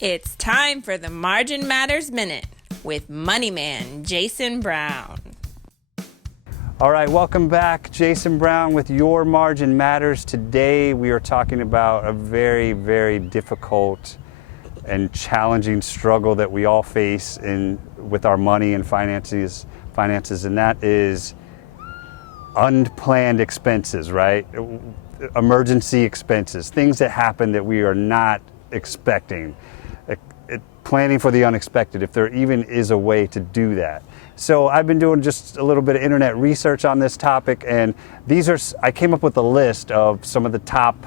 It's time for the Margin Matters Minute with Money Man Jason Brown. All right, welcome back. Jason Brown with Your Margin Matters. Today we are talking about a very, very difficult and challenging struggle that we all face with our money and finances, and that is unplanned expenses, right? Emergency expenses, things that happen that we are not expecting. Planning for the unexpected, if there even is a way to do that. So I've been doing just a little bit of internet research on this topic, and I came up with a list of some of the top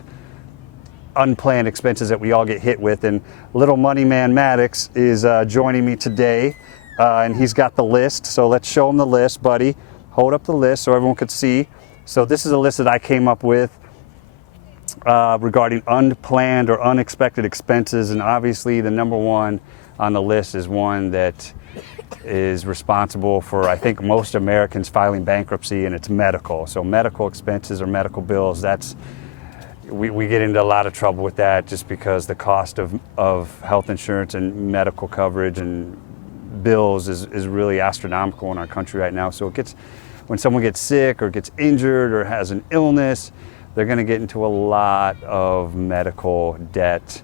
unplanned expenses that we all get hit with, and little money man Maddox is joining me today, and he's got the list. So let's show him the list, buddy. Hold up the list so everyone could see. So this is a list that I came up with regarding unplanned or unexpected expenses, and obviously the number one on the list is one that is responsible for, I think, most Americans filing bankruptcy, and it's medical. So medical expenses or medical bills, we get into a lot of trouble with that just because the cost of health insurance and medical coverage and bills is really astronomical in our country right now. So when someone gets sick or gets injured or has an illness, they're going to get into a lot of medical debt,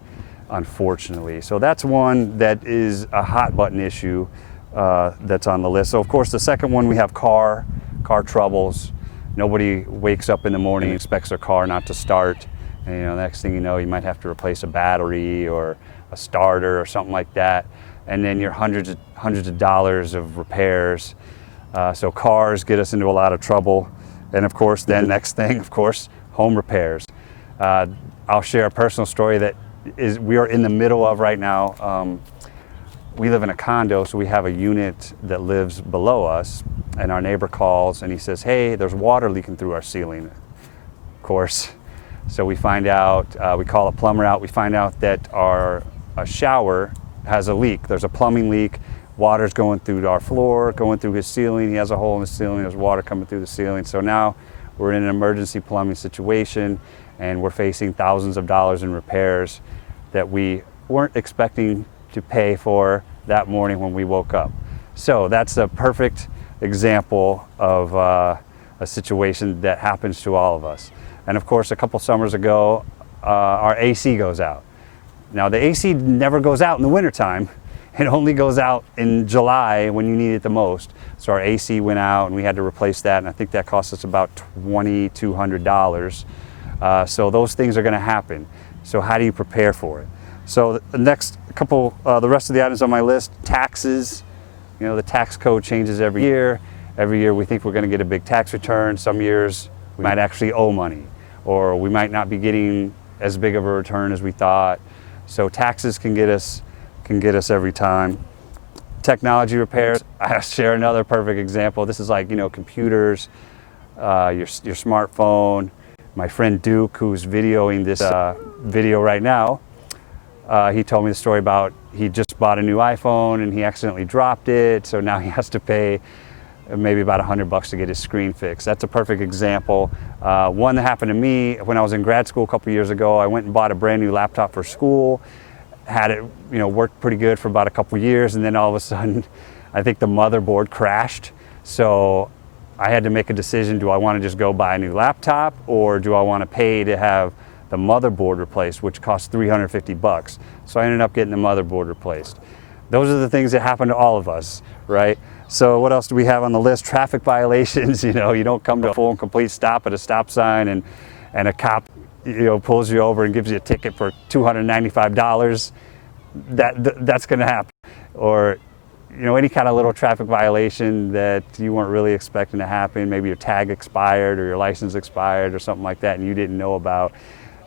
unfortunately. So that's one that is a hot button issue that's on the list. So of course the second one, we have car troubles. Nobody wakes up in the morning and expects their car not to start. And next thing you know, you might have to replace a battery or a starter or something like that. And then you're hundreds of dollars of repairs. So cars get us into a lot of trouble. And of course, then next thing, of course, home repairs. I'll share a personal story that we are in the middle of right now. We live in a condo, so we have a unit that lives below us, and our neighbor calls and he says, hey, there's water leaking through our ceiling. Of course, so we find out, we call a plumber out, we find out that our shower has a leak. There's a plumbing leak. Water's going through our floor, going through his ceiling. He has a hole in the ceiling, there's water coming through the ceiling. So now we're in an emergency plumbing situation, and we're facing thousands of dollars in repairs that we weren't expecting to pay for that morning when we woke up. So that's a perfect example of a situation that happens to all of us. And of course, a couple summers ago, our AC goes out. Now the AC never goes out in the wintertime. It only goes out in July when you need it the most. So our AC went out and we had to replace that, and I think that cost us about $2,200. So those things are going to happen. So how do you prepare for it? So the next couple, the rest of the items on my list, taxes. The tax code changes every year. Every year we think we're going to get a big tax return. Some years we might actually owe money, or we might not be getting as big of a return as we thought. So taxes can get us every time. Technology repairs, I share another perfect example. This is like, computers, your smartphone. My friend Duke, who's videoing this video right now, he told me the story about he just bought a new iPhone and he accidentally dropped it. So now he has to pay maybe about $100 to get his screen fixed. That's a perfect example. One that happened to me when I was in grad school a couple years ago. I went and bought a brand new laptop for school. Had it, worked pretty good for about a couple years, and then all of a sudden, I think the motherboard crashed. So I had to make a decision: do I want to just go buy a new laptop, or do I want to pay to have the motherboard replaced, which cost $350? So I ended up getting the motherboard replaced. Those are the things that happen to all of us, right? So what else do we have on the list? Traffic violations. You don't come to a full and complete stop at a stop sign, and a cop pulls you over and gives you a ticket for $295, that's going to happen. Or, any kind of little traffic violation that you weren't really expecting to happen. Maybe your tag expired or your license expired or something like that, and you didn't know about,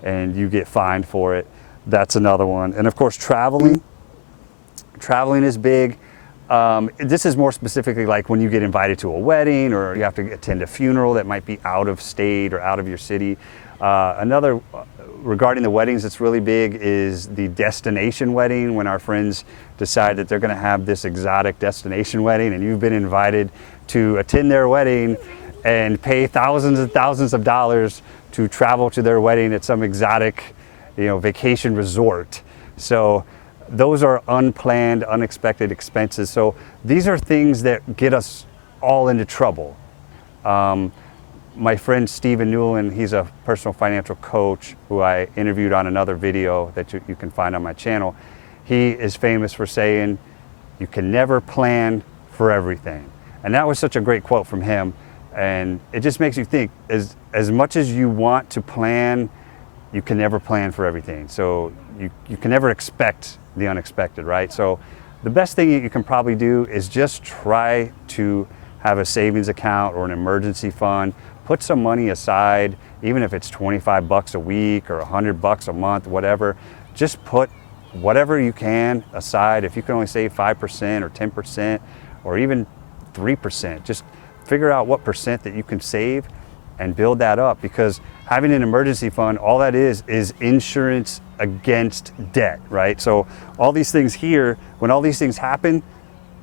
and you get fined for it. That's another one. And of course, traveling is big. This is more specifically like when you get invited to a wedding, or you have to attend a funeral that might be out of state or out of your city. Another, regarding the weddings that's really big, is the destination wedding, when our friends decide that they're going to have this exotic destination wedding, and you've been invited to attend their wedding and pay thousands and thousands of dollars to travel to their wedding at some exotic, vacation resort. So those are unplanned, unexpected expenses. So these are things that get us all into trouble. My friend Stephen Newland, he's a personal financial coach who I interviewed on another video that you can find on my channel. He is famous for saying, you can never plan for everything. And that was such a great quote from him. And it just makes you think, as much as you want to plan, you can never plan for everything. So you can never expect the unexpected, right? So the best thing that you can probably do is just try to have a savings account or an emergency fund. Put some money aside, even if it's 25 bucks a week or 100 bucks a month, whatever. Just put whatever you can aside. If you can only save 5% or 10% or even 3%, just figure out what percent that you can save and build that up, because having an emergency fund, all that is insurance against debt, right? So all these things here, when all these things happen,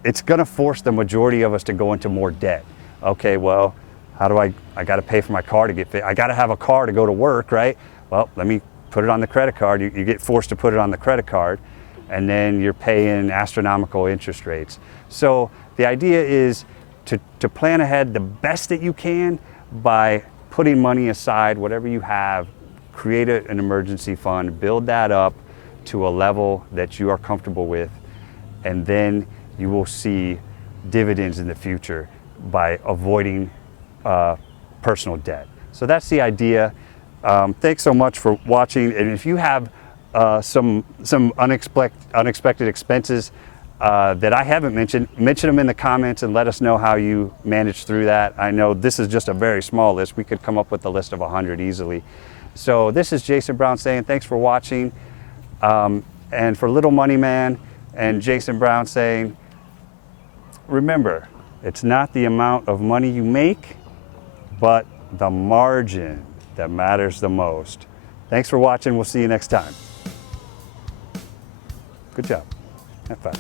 it's gonna force the majority of us to go into more debt. Okay, well, how do I gotta pay for my car to get fit. I gotta have a car to go to work, right? Well, let me put it on the credit card. You get forced to put it on the credit card, and then you're paying astronomical interest rates. So the idea is to plan ahead the best that you can by putting money aside, whatever you have, create an emergency fund, build that up to a level that you are comfortable with, and then you will see dividends in the future by avoiding personal debt. So that's the idea. Thanks so much for watching. And if you have some unexpected expenses that I haven't mentioned, mention them in the comments and let us know how you manage through that. I know this is just a very small list. We could come up with a list of 100 easily. So this is Jason Brown saying thanks for watching. And for Little Money Man and Jason Brown saying, remember, it's not the amount of money you make, but the margin that matters the most. Thanks for watching. We'll see you next time. Good job. Have fun.